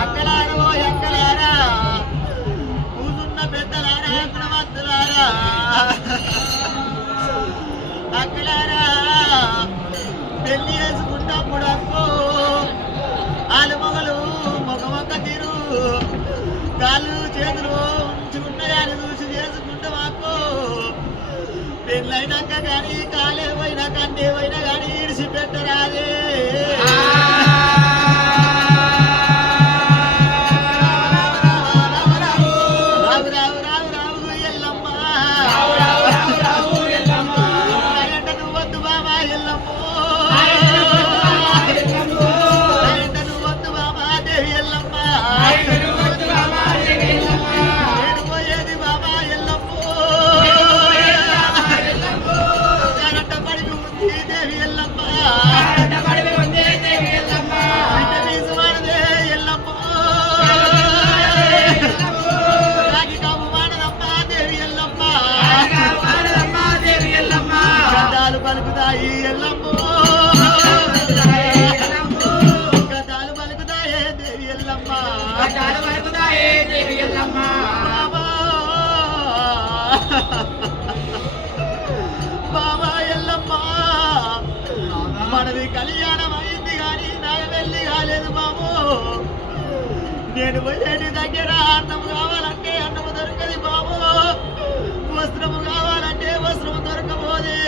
అక్కలారో ఎక్కలారా కూతున్న పెద్దలారా గుణవంతులారా అక్కలారా పెళ్లి చేసుకుంటప్పుడు అక్కో ఆలు మొగలు మొగమొక్క తీరు కాళ్ళు చేతులు ఉంచుకున్నాయని చూసి చేసుకుంటాం అక్కో పెళ్ళైనాక కానీ కాలే పోయినా కన్నే పోయినా కానీ ఇడిసి పెట్టరాదే పలుకుతాయి ఎల్లమ్మో గదాలు పలుకుతాయే దేవి ఎల్లమ్మ బాబా ఎల్లమ్మ మనది కళ్యాణం అయింది కానీ నాకు వెళ్ళి కాలేదు బాబు నేను పోయేటి దగ్గర అన్నం కావాలంటే అన్నము దొరకది బాబు వస్త్రము కావాలంటే వస్త్రము దొరకపోదే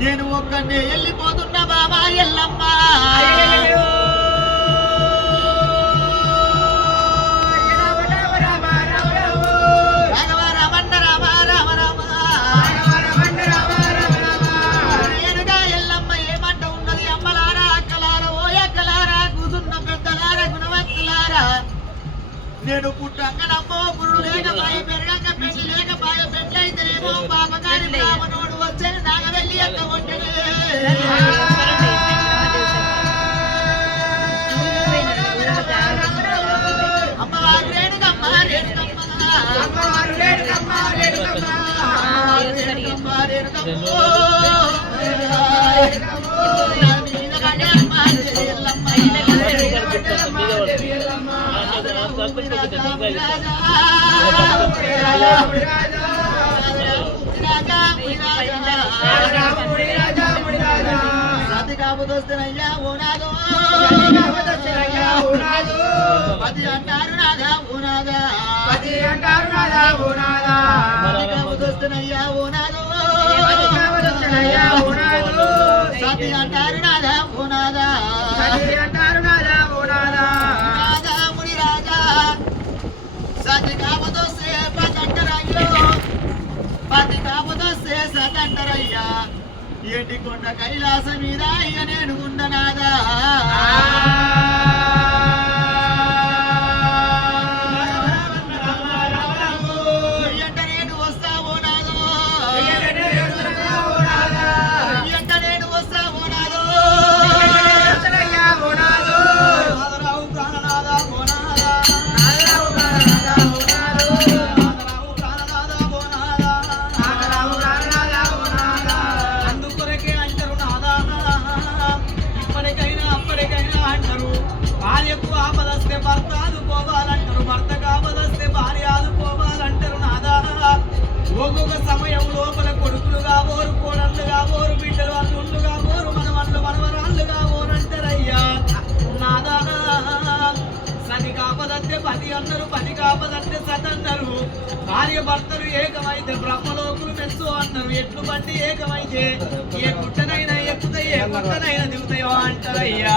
నేను ఒక్కనే వెళ్ళిపోతున్నా బాబా ఎల్లమ్మ రాఘవ రామ రామ రామ నేనుగా ఎల్లమ్మ ఏమంట ఉన్నది అమ్మలారా అక్కలారా ఓ ఎక్కలారా కూతున్న పెద్దలారా గుణవంతులారా నేను పుట్టంగనమ్మో పురుడు లేకపాయ పెరగక పెళ్లి లేకపాయ పెళ్ళైతేనేమో పాపగారి బ్రాహ్మణోడు వచ్చే నాగవెల్లి అక్క ఒంటనే అమ్మవారు రేణుకమ్మ సతి కాపుదొస్తనయ్యా ఓనాదో పది అంటారు నాదా ఓనాదా పది కాపుదొస్తనయ్యా ఓనాదో సతి అంటారు నాదా ఓనాదా ముని రాజా సతి కాపుదొస్తే పదంటరయ్యో పది కాపుదొస్తే సతంటరయ్యా ఏటి కొండ కైలాస మీద అయ్య నేను ఉండనాదా ఎంట నేను వస్తావో నాదో ఎంట నేను వస్తావో నాదో భార్యకు ఆపదస్తే భర్త ఆదుకోవాలంటారు, భర్తకు ఆపదస్తే భార్య ఆదుకోవాలంటారు. నాదా ఒక్కొక్క సమయం లోపల కొడుకులు కావోరు, కోడళ్ళు కావోరు, బిడ్డలు అల్లుళ్ళు కావోరు, మనవళ్ళు మనవరాళ్ళు కావోరంటారయ్యా. నాదా సతి కాపదంటే పది అన్నారు, పది కాపదంటే సతన్నారు. భార్య భర్తలు ఏకమైతే బ్రహ్మలోకులు మెచ్చు అన్నారు. ఎట్లు బండి ఏకమైతే ఏ గుట్టనైనా ఎక్కుతాయి, ఏ గుట్టనైనా దిగుతాయో అంటారయ్యా.